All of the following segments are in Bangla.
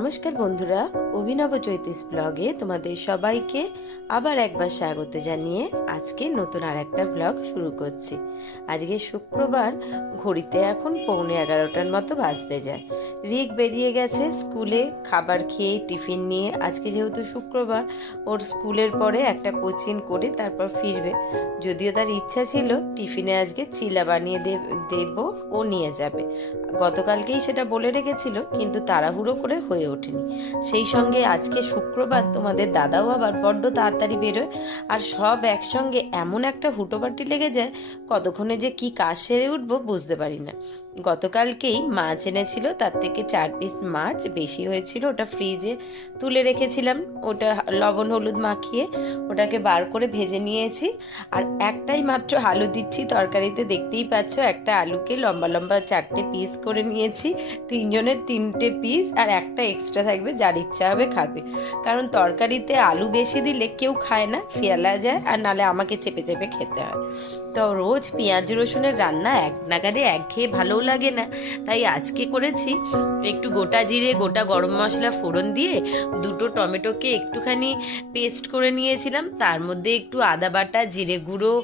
নমস্কার বন্ধুরা, অভিনব চৈতিস ব্লগে তোমাদের সবাইকে আবার একবার স্বাগত জানিয়ে আজকে নতুন আর একটা ব্লগ শুরু করছি। আজকে শুক্রবার, ঘড়িতে এখন 11:15 মতো বাজতে যায়। রিক বেরিয়ে গেছে স্কুলে খাবার খেয়ে টিফিন নিয়ে। আজকে যেহেতু শুক্রবার, ওর স্কুলের পরে একটা কোচিং করে তারপর ফিরবে। যদিও তার ইচ্ছা ছিল টিফিনে আজকে চিলা বানিয়ে দেব, ও নিয়ে যাবে। গতকালকেই সেটা বলে রেখেছিল, কিন্তু তাড়াহুড়ো করে হয়ে ওঠেনি। সেই সঙ্গে আজকে শুক্রবার, তোমাদের দাদাও আবার বড্ড তাড়াতাড়ি বেরোয়, আর সব একসঙ্গে এমন একটা হুটোপাটি লেগে যায়, কতক্ষণে যে কি কাজ সেরে উঠবো বুঝতে পারি না। গতকালকেই মাছ এনেছিল, তার থেকে 4 পিস মাছ বেশি হয়েছিল, ওটা ফ্রিজে তুলে রেখেছিলাম। ওটা লবণ হলুদ মাখিয়ে ওটাকে বার করে ভেজে নিয়েছি। আর একটাই মাত্র আলু দিচ্ছি তরকারিতে, দেখতেই পাচ্ছ। একটা আলুকে লম্বা লম্বা 4টে পিস করে নিয়েছি, 3 জনের 3টে পিস, আর একটা এক্সট্রা থাকবে, যার ইচ্ছা হবে খাবে। কারণ তরকারিতে আলু বেশি দিলে কেউ খায় না, ফেলা যায়, আর নালে আমাকে চেপে চেপে খেতে হয়। তো রোজ পেঁয়াজ রসুনের রান্না এক নাগারে একঘেয়ে ভালোও লাগে না। তাই আজকে করেছি একটু গোটা জিরে, গোটা গরম মশলা ফোড়ন দিয়ে, 2টো টমেটোকে একটুখানি পেস্ট করে নিয়েছিলাম, তার মধ্যে একটু আদা বাটা, জিরে গুঁড়ো,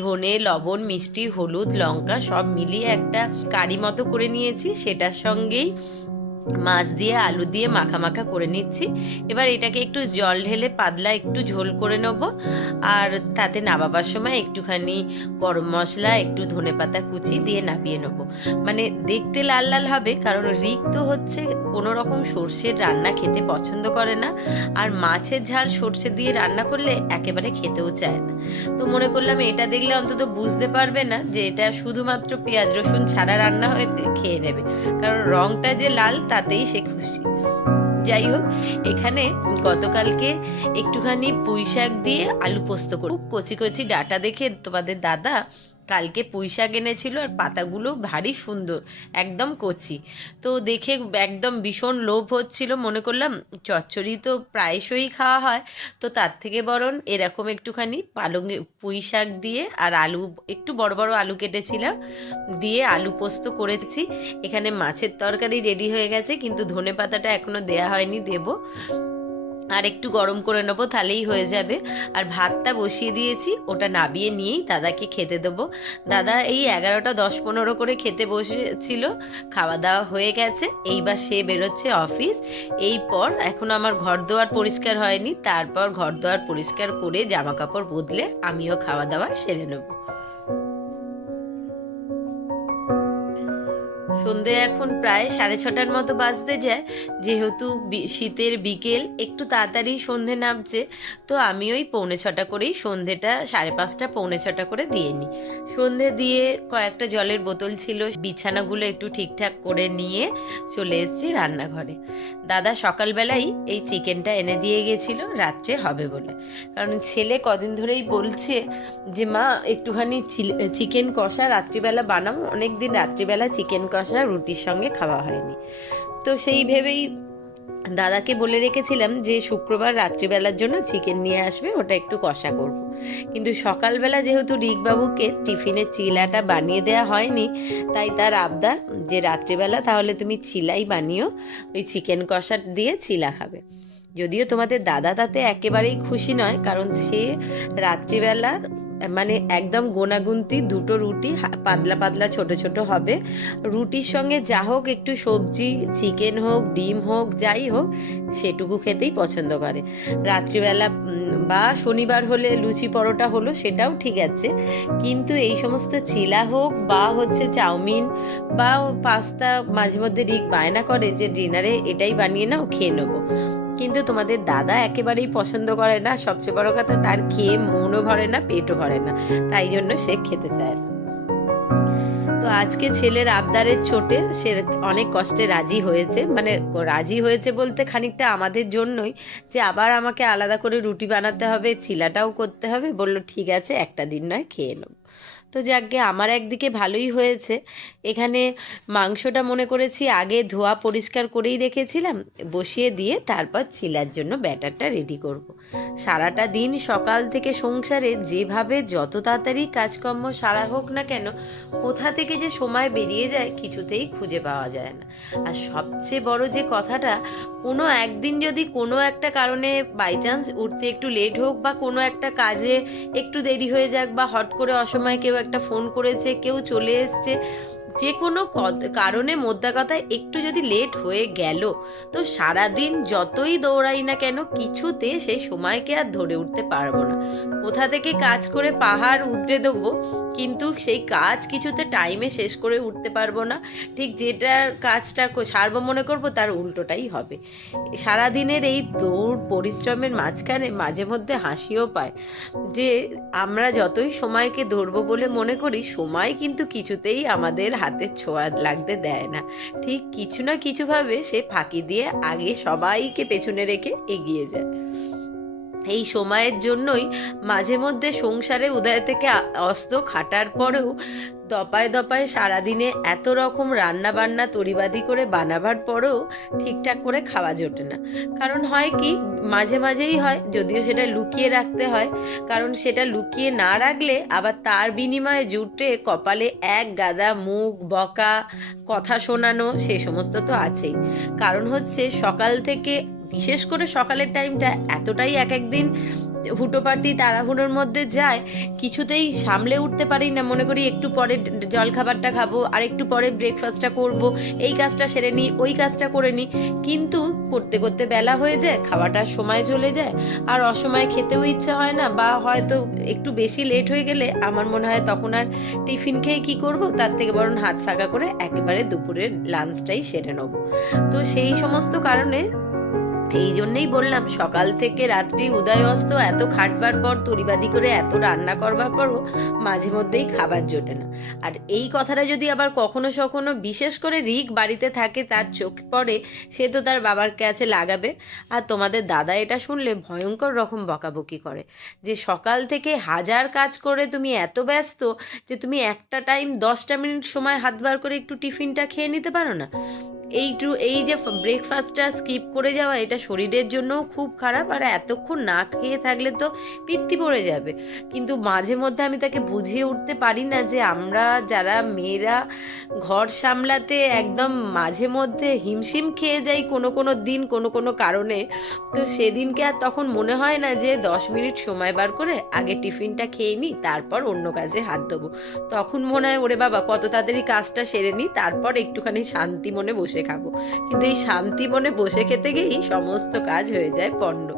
ধনে, লবণ, মিষ্টি, হলুদ, লঙ্কা সব মিলিয়ে একটা কারি মতো করে নিয়েছি। সেটার সঙ্গেই মাছ দিয়ে আলু দিয়ে মাখা মাখা করে নিচ্ছি। এবার এটাকে একটু জল ঢেলে পাতলা একটু ঝোল করে নেব। আর তাতে নামাবার সময় একটুখানি গরম মশলা, একটু ধনেপাতা কুচি দিয়ে নামিয়ে নেব। মানে দেখতে লাল লাল হবে, কারণ রিক তো হচ্ছে কোনো রকম সর্ষের রান্না খেতে পছন্দ করে না, আর মাছের ঝাল সর্ষে দিয়ে রান্না করলে একেবারে খেতেও চায় না। তো মনে করলাম এটা দেখলে অন্তত বুঝতে পারবে না যে এটা শুধুমাত্র পেঁয়াজ রসুন ছাড়া রান্না হয়েছে, খেয়ে নেবে। কারণ রংটা যে লাল তাতেই সে খুশি। যাই হোক, এখানে গতকালকে একটুখানি পুঁই শাক দিয়ে আলু পোস্ত করে, কচি কচি ডাটা দেখে তোমাদের দাদা কালকে পুঁই শাক এনেছিল, আর পাতাগুলো ভারী সুন্দর, একদম কচি। তো দেখে একদম ভীষণ লোভ হচ্ছিল। মনে করলাম চচ্চড়ি তো প্রায়শই খাওয়া হয়, তো তার থেকে বরং এরকম একটুখানি পালং পুঁই শাক দিয়ে আর আলু, একটু বড় বড় আলু কেটেছিলাম, দিয়ে আলু পোস্ত করেছি। এখানে মাছের তরকারি রেডি হয়ে গেছে, কিন্তু ধনে পাতাটা এখনো দেয়া হয়নি, দেব। আর একটু গরম করে নেবো, তাহলেই হয়ে যাবে। আর ভাতটা বসিয়ে দিয়েছি, ওটা নাবিয়ে নিয়েই দাদাকে খেতে দেবো। দাদা এই 11টা 10-15 করে খেতে বসেছিল, খাওয়া দাওয়া হয়ে গেছে। এইবার সে বেরোচ্ছে অফিস। এই পর এখন আমার ঘর দোয়ার পরিষ্কার হয়নি, তারপর ঘর দোয়ার পরিষ্কার করে জামা কাপড় বদলে আমিও খাওয়া দাওয়া সেরে নেবো। সন্ধে এখন প্রায় 6:30 মতো বাজতে যায়। যেহেতু শীতের বিকেল, একটু তাড়াতাড়ি সন্ধে নামছে, তো আমি ওই 5:45 করেই সন্ধেটা 5:30 5:45 করে দিয়ে নিই। সন্ধে দিয়ে কয়েকটা জলের বোতল ছিল, বিছানাগুলো একটু ঠিকঠাক করে নিয়ে চলে এসেছি রান্নাঘরে। দাদা সকালবেলাই এই চিকেনটা এনে দিয়ে গেছিল রাত্রে হবে বলে। কারণ ছেলে কদিন ধরেই বলছে যে মা একটুখানি চিকেন কষা রাত্রিবেলা বানাবো, অনেকদিন রাত্রিবেলা চিকেন কষা রুটির সঙ্গে খাওয়া হয়নি। তো সেই ভেবেই দাদাকে বলে রেখেছিলাম যে শুক্রবার রাত্রিবেলার জন্য চিকেন নিয়ে আসবে, ওটা একটু কষা করব। কিন্তু সকালবেলা যেহেতু রিকবাবুকে টিফিনের চিলাটা বানিয়ে দেওয়া হয়নি, তাই তার আবদার যে রাত্রিবেলা তাহলে তুমি চিলাই বানিও, ওই চিকেন কষা দিয়ে চিলা খাবে। যদিও তোমাদের দাদা তাতে একেবারেই খুশি নয়, কারণ সে রাত্রিবেলা মানে একদম গোনাগুনতি 2টো রুটি, পাতলা পাতলা ছোট ছোট হবে। রুটির সঙ্গে যা হোক একটু সবজি, চিকেন হোক ডিম হোক যাই হোক, সেটুকু খেতেই পছন্দ করে। রাত্রিবেলা বা শনিবার হলে লুচি পরোটা হলো, সেটাও ঠিক আছে, কিন্তু এই সমস্ত চিলা হোক বা হচ্ছে চাউমিন বা পাস্তা, মাঝে মধ্যে রিক বায়না করে যে ডিনারে এটাই বানিয়ে নাও, খেয়ে নেবো। কিন্তু তোমাদের দাদা একেবারেই পছন্দ করে না। সবচেয়ে বড় কথা, তার খেয়ে মনও ভরে না, পেটও ভরে না, তাই জন্য সে খেতে চায় না। তো আজকে ছেলের আবদারের চোটে সে অনেক কষ্টে রাজি হয়েছে। মানে রাজি হয়েছে বলতে খানিকটা আমাদের জন্যই, যে আবার আমাকে আলাদা করে রুটি বানাতে হবে, চিলাটাও করতে হবে। বলল ঠিক আছে, একটা দিন নয় খেয়ে নেব। তো যাকগে আমার একদিকে ভালোই হয়েছে। এখানে মাংসটা মনে করেছি আগে ধোয়া পরিষ্কার করেই রেখেছিলাম, বসিয়ে দিয়ে তারপর চিলার জন্য ব্যাটারটা রেডি করব। সারাটা দিন সকাল থেকে সংসারে যেভাবে যত তাড়াতাড়ি কাজকর্ম সারা হোক না কেন, কোথা থেকে যে সময় বেরিয়ে যায় কিছুতেই খুঁজে পাওয়া যায় না। আর সবচেয়ে বড় যে কথাটা, কোনো একদিন যদি কোনো একটা কারণে বাই চান্স উঠতে একটু লেট হোক বা কোনো একটা কাজে একটু দেরি হয়ে যাক, বা হট করে অসময়ে কেউ একটা ফোন করেছে, কেউ চলে এসছে, যে কোনো কারণে মোদ্দা কথায় একটু যদি লেট হয়ে গেল, তো সারাদিন যতই দৌড়াই না কেন কিছুতে সেই সময়কে আর ধরে উঠতে পারবো না। কোথা থেকে কাজ করে পাহাড় উতরে দেবো, কিন্তু সেই কাজ কিছুতে টাইমে শেষ করে উঠতে পারবো না। ঠিক যেটার কাজটা সারবো মনে করবো তার উল্টোটাই হবে। সারাদিনের এই দৌড় পরিশ্রমের মাঝখানে মাঝে মধ্যে হাসিও পায় যে আমরা যতই সময়কে ধরবো বলে মনে করি, সময় কিন্তু কিছুতেই আমাদের হাতের ছোঁয়া লাগতে দেয় না। ঠিক কিছু না কিছুভাবে সে ফাঁকি দিয়ে আগে সবাইকে পেছনে রেখে এগিয়ে যায়। এই সময়ের জন্যই মাঝে মধ্যে সংসারে উদয় থেকে অস্ত খাটার পরেও দপায় দপায় সারাদিনে এত রকম রান্না বান্না তরিবাদি করে বানাবার পরেও ঠিকঠাক করে খাওয়া জোটে না। কারণ হয় কি, মাঝে মাঝেই হয়, যদিও সেটা লুকিয়ে রাখতে হয়, কারণ সেটা লুকিয়ে না রাখলে আবার তার বিনিময়ে জুটে কপালে এক গাদা মুখ বকা, কথা শোনানো, সে সমস্ত তো আছেই। কারণ হচ্ছে সকাল থেকে, বিশেষ করে সকালের টাইমটা এতটাই এক একদিন হুটোপাটি তাড়াহুড়োর মধ্যে যায়, কিছুতেই সামলে উঠতে পারি না। মনে করি একটু পরে জলখাবারটা খাবো, আর একটু পরে ব্রেকফাস্টটা করব, এই কাজটা সেরে নিই, ওই কাজটা করে নিই, কিন্তু করতে করতে বেলা হয়ে যায়, খাওয়াটার সময় চলে যায়, আর অসময়ে খেতেও ইচ্ছা হয় না, বা হয়তো একটু বেশি লেট হয়ে গেলে আমার মনে হয় তখন আর টিফিন খেয়ে কি করব, তার থেকে বরং হাত ফাঁকা করে একেবারে দুপুরের লাঞ্চটাই সেরে নেবো। তো সেই সমস্ত কারণে এই জন্যেই বললাম, সকাল থেকে রাত্রি উদয় অস্ত এত খাটবার পর, তরিবাদি করে এত রান্না করবার পরও মাঝে মধ্যেই খাবার জোটে না। আর এই কথাটা যদি আবার কখনো সখনো বিশেষ করে রিক বাড়িতে থাকে, তার চোখ পড়ে, সে তো তার বাবার কাছে লাগাবে। আর তোমাদের দাদা এটা শুনলে ভয়ঙ্কর রকম বকাবকি করে, যে সকাল থেকে হাজার কাজ করে তুমি এত ব্যস্ত যে তুমি একটা টাইম 10টা মিনিট সময় হাত বার করে একটু টিফিনটা খেয়ে নিতে পারো না। এই যে ব্রেকফাস্টটা স্কিপ করে যাওয়া, এটা শরীরের জন্যও খুব খারাপ, আর এতক্ষণ না খেয়ে থাকলে তো পিত্তি পড়ে যাবে। কিন্তু মাঝে মধ্যে আমি তাকে বুঝিয়ে উঠতে পারি না যে আমরা যারা মেয়েরা ঘর সামলাতে একদম মাঝে মধ্যে হিমশিম খেয়ে যাই কোনো কোনো দিন কোনো কোনো কারণে, তো সেদিনকে আর তখন মনে হয় না যে 10 মিনিট সময় বার করে আগে টিফিনটা খেয়ে নিই, তারপর অন্য কাজে হাত দেবো। তখন মনে হয় ওরে বাবা কত তাড়াতাড়ি কাজটা সেরে নিই, তারপর একটুখানি শান্তি মনে বসে খাবো। কিন্তু এই শান্তি মনে বসে খেতে গিয়েই সমস্ত কাজ হয়ে যায় পণ্ড।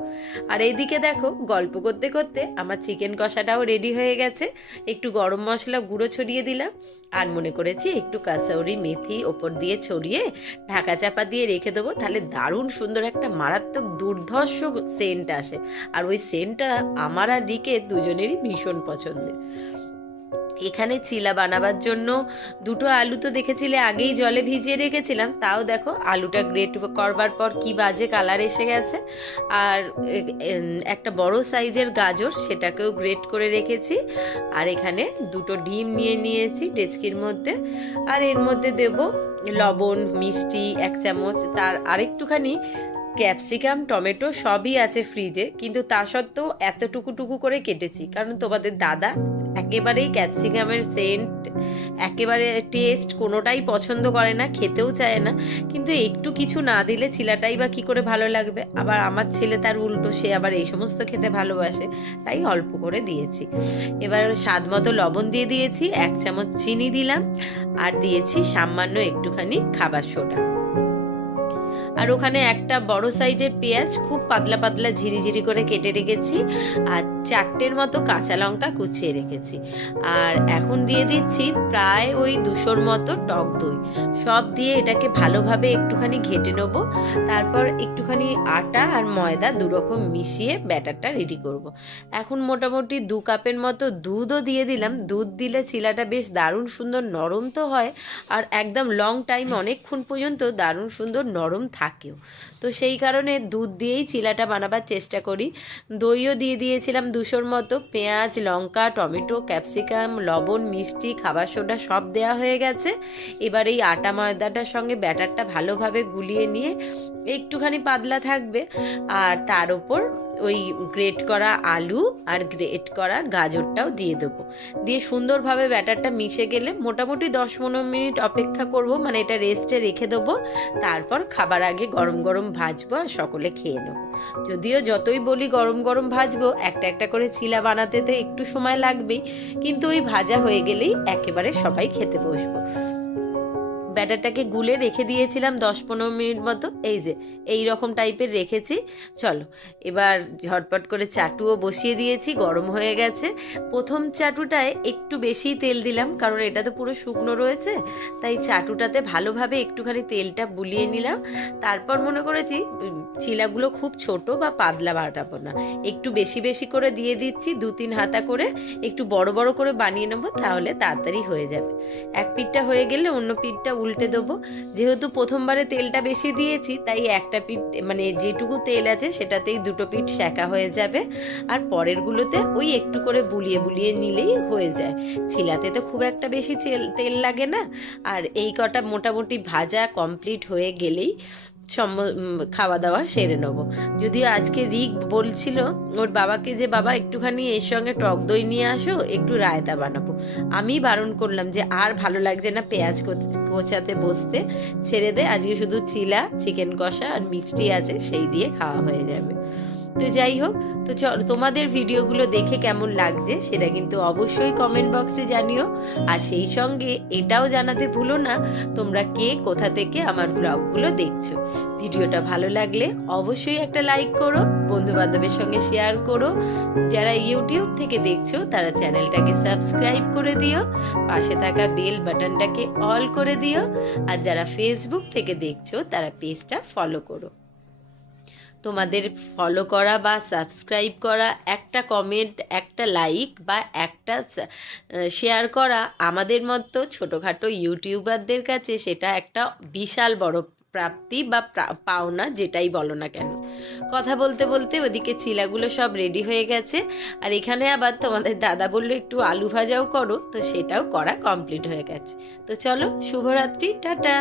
আর এইদিকে দেখো, গল্প করতে করতে আমার চিকেন কষাটাও রেডি হয়ে গেছে। একটু গরম মশলা গুঁড়ো ছড়িয়ে দিলাম, আর মনে করেছি একটু কাসৌরি মেথি ওপর দিয়ে ছড়িয়ে ঢাকা চাপা দিয়ে রেখে দেবো, তাহলে দারুণ সুন্দর একটা মারাত্মক দুর্ধর্ষ সেন্ট আসে। আর ওই সেন্টটা আমার আর রিকে দুজনেরই ভীষণ পছন্দের। এখানে চিলা বানাবার জন্য দুটো আলু তো দেখেছিলে আগেই জলে ভিজিয়ে রেখেছিলাম, তাও দেখো আলুটা গ্রেট করবার পর কি বাজে কালার এসে গেছে। আর একটা বড় সাইজের গাজর, সেটাকেও গ্রেট করে রেখেছি। আর এখানে দুটো ডিম নিয়ে নিয়েছি ডেচকির মধ্যে, আর এর মধ্যে দেব লবণ, মিষ্টি 1 চামচ, তার আরেকটুখানি ক্যাপসিকাম, টমেটো সবই আছে ফ্রিজে, কিন্তু তা সত্ত্বেও এতটুকু করে কেটেছি, কারণ তোমাদের দাদা একেবারেই ক্যাপসিকামের সেন্ট, একেবারে টেস্ট কোনোটাই পছন্দ করে না, খেতেও চায় না। কিন্তু একটু কিছু না দিলে চিলাটাই বা কি করে ভালো লাগবে। আবার আমার ছেলে তার উল্টো, সে আবার এই সমস্ত খেতে ভালোবাসে, তাই অল্প করে দিয়েছি। এবার স্বাদ মতো লবণ দিয়ে দিয়েছি, 1 চামচ চিনি দিলাম, আর দিয়েছি সামান্য একটুখানি খাবার সোডা। আর ওখানে একটা বড় সাইজের পেঁয়াজ খুব পাতলা পাতলা ঝিরিঝিরি করে কেটে রেখেছি, আর 4টের মতো কাঁচা লঙ্কা কুচিয়ে রেখেছি। আর এখন দিয়ে দিচ্ছি প্রায় ওই 200 মতো টক দই। সব দিয়ে এটাকে ভালোভাবে একটুখানি ঘেটে নেবো, তারপর একটুখানি আটা আর ময়দা দুরকম মিশিয়ে ব্যাটারটা রেডি করব। এখন মোটামুটি 2 কাপের মতো দুধও দিয়ে দিলাম। দুধ দিলে চিলাটা বেশ দারুণ সুন্দর নরম তো হয়, আর একদম লং টাইম অনেকক্ষণ পর্যন্ত দারুণ সুন্দর নরম থাকেও। তো সেই কারণে দুধ দিয়েই চিলাটা বানাবার চেষ্টা করি। দইও দিয়ে দিয়েছিলাম 200-র মতো, পেঁয়াজ, লঙ্কা, টমেটো, ক্যাপসিকাম, লবণ, মিষ্টি, খাবার সোডা সব দেওয়া হয়ে গেছে। এবার এই আটা ময়দাটার সঙ্গে ব্যাটারটা ভালোভাবে গুলিয়ে নিয়ে একটুখানি পাতলা থাকবে, আর তার উপর ওই গ্রেট করা আলু আর গ্রেট করা গাজরটাও দিয়ে দেবো। দিয়ে সুন্দরভাবে ব্যাটারটা মিশে গেলে মোটামুটি 10-15 মিনিট অপেক্ষা করব, মানে এটা রেস্টে রেখে দেবো। তারপর খাবার আগে গরম গরম ভাজবো আর সকলে খেয়ে নেবো। যদিও যতই বলি গরম গরম ভাজবো, একটা একটা করে চিলা বানাতে তো একটু সময় লাগবেই, কিন্তু ওই ভাজা হয়ে গেলেই একেবারে সবাই খেতে বসবো। ব্যাটারটাকে গুলে রেখে দিয়েছিলাম 10-15 মিনিট মতো, এই যে এই রকম টাইপের রেখেছি। চলো এবার ঝটপট করে চাটুও বসিয়ে দিয়েছি, গরম হয়ে গেছে। প্রথম চাটুটায় একটু বেশি তেল দিলাম, কারণ এটা তো পুরো শুকনো রয়েছে, তাই চাটুটাতে ভালোভাবে একটুখানি তেলটা বুলিয়ে নিলাম। তারপর মনে করেছি চিলাগুলো খুব ছোট বা পাতলা বাটাবো না, একটু বেশি বেশি করে দিয়ে দিচ্ছি, 2-3 হাতা করে একটু বড় বড় করে বানিয়ে নেবো, তাহলে তাড়াতাড়ি হয়ে যাবে। এক পিঠটা হয়ে গেলে অন্য পিঠটা উল্টে দেবো। যেহেতু প্রথমবারে তেলটা বেশি দিয়েছি, তাই একটা পিঠ মানে যেটুকু তেল আছে সেটাতেই 2টো পিঠ সেঁকা হয়ে যাবে, আর পরেরগুলোতে ওই একটু করে বুলিয়ে বুলিয়ে নিলেই হয়ে যায়। ছিলাতে তো খুব একটা বেশি তেল লাগে না। আর এই কটা মোটামুটি ভাজা কমপ্লিট হয়ে গেলেই খাওয়া দাওয়া সেরে নেবো। যদিও আজকে রিক বলছিল ওর বাবাকে যে বাবা একটুখানি এর সঙ্গে টক দই নিয়ে আসো, একটু রায়তা বানাবো। আমি বারণ করলাম যে আর ভালো লাগছে না পেঁয়াজ কোচাতে বসতে, ছেড়ে দে, আজকে শুধু চিলা, চিকেন কষা আর মিষ্টি আছে, সেই দিয়ে খাওয়া হয়ে যাবে। তো যাই হোক, তো তোমাদের ভিডিওগুলো দেখে কেমন লাগছে সেটা কিন্তু অবশ্যই কমেন্ট বক্সে জানিও। আর সেই সঙ্গে এটাও জানাতে ভুলো না তোমরা কে কোথা থেকে আমার ব্লগগুলো দেখছো। ভিডিওটা ভালো লাগলে অবশ্যই একটা লাইক করো, বন্ধু বান্ধবের সঙ্গে শেয়ার করো। যারা ইউটিউব থেকে দেখছো তারা চ্যানেলটাকে সাবস্ক্রাইব করে দিও, পাশে থাকা বেল বাটনটাকে অল করে দিও। আর যারা ফেসবুক থেকে দেখছো তারা পেজটা ফলো করো। তোমাদের ফলো করা বা সাবস্ক্রাইব করা, একটা কমেন্ট, একটা লাইক বা একটা শেয়ার করা আমাদের মতো ছোটোখাটো ইউটিউবারদের কাছে সেটা একটা বিশাল বড় প্রাপ্তি বা পাওনা, যেটাই বলো না কেন। কথা বলতে বলতে ওদিকে চিলাগুলো সব রেডি হয়ে গেছে, আর এখানে আবার তোমাদের দাদা বললো একটু আলু ভাজাও করো, তো সেটাও করা কমপ্লিট হয়ে গেছে। তো চলো, শুভরাত্রি, টাটা।